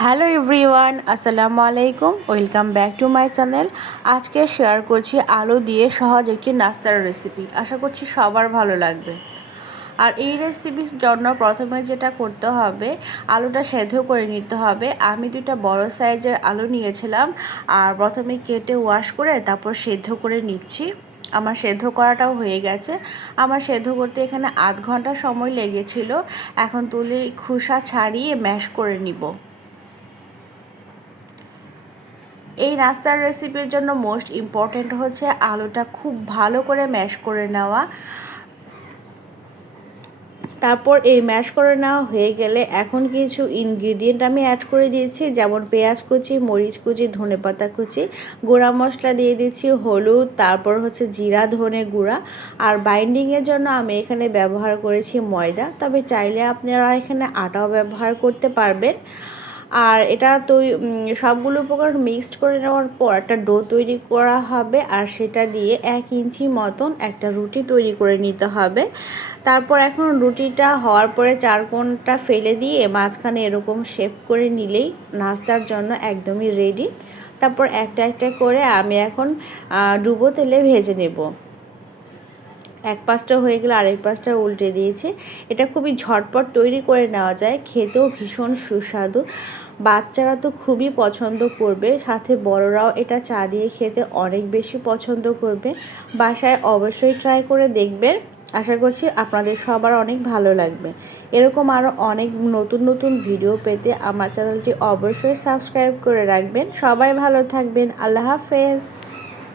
Hello everyone, আসসালামু আলাইকুম, welcome back to my channel. আজকে শেয়ার করছি আলু দিয়ে সহজ একটি নাস্তার রেসিপি। আশা করছি সবার ভালো লাগবে। আর এই রেসিপির জন্য প্রথমে যেটা করতে হবে, আলুটা সেদ্ধ করে নিতে হবে। আমি দুটা বড় সাইজের আলু নিয়েছিলাম। আর প্রথমে কেটে ওয়াশ করে তারপর সেদ্ধ করে নিচ্ছি। আমার সেদ্ধ করাটাও হয়ে গেছে। আমার সেদ্ধ করতে এখানে আধ ঘণ্টা সময় লেগেছিল। এখন তুলে খোসা ছাড়িয়ে ম্যাশ করে নিব। এই নাস্তার রেসিপির জন্য মোস্ট ইম্পর্ট্যান্ট হচ্ছে আলুটা খুব ভালো করে ম্যাশ করে নেওয়া। তারপর এই ম্যাশ করে নেওয়া হয়ে গেলে এখন কিছু ইনগ্রিডিয়েন্ট আমি অ্যাড করে দিয়েছি, যেমন পেঁয়াজ কুচি, মরিচ কুচি, ধনে পাতা কুচি, গুঁড়া মশলা দিয়ে দিচ্ছি, হলুদ, তারপর হচ্ছে জিরা, ধনে গুঁড়া। আর বাইন্ডিংয়ের জন্য আমি এখানে ব্যবহার করেছি ময়দা, তবে চাইলে আপনারা এখানে আটাও ব্যবহার করতে পারবেন। আর এটা তৈ সবগুলো উপকরণ মিক্সড করে নেওয়ার পর একটা ডো তৈরি করা হবে আর সেটা দিয়ে এক ইঞ্চি মতন একটা রুটি তৈরি করে নিতে হবে। তারপর এখন রুটিটা হওয়ার পরে চার কোণটা ফেলে দিয়ে মাঝখানে এরকম শেপ করে নিলেই নাস্তার জন্য একদমই রেডি তারপর একটা একটা করে আমি এখন ডুবো তেলে ভেজে নেব। এক পাশটা হয়ে গেলে আরেক পাশটা উল্টে দিয়েছে। এটা খুবই ঝটপট তৈরি করে নেওয়া যায়, খেতেও ভীষণ সুস্বাদু। বাচ্চারা তো খুবই পছন্দ করবে, সাথে বড়রাও এটা চা দিয়ে খেতে অনেক বেশি পছন্দ করবে। বাসায় অবশ্যই ট্রাই করে দেখবেন। আশা করছি আপনাদের সবার অনেক ভালো লাগবে। এরকম আরও অনেক নতুন নতুন ভিডিও পেতে আমার চ্যানেলটি অবশ্যই সাবস্ক্রাইব করে রাখবেন। সবাই ভালো থাকবেন। আল্লাহ হাফেজ।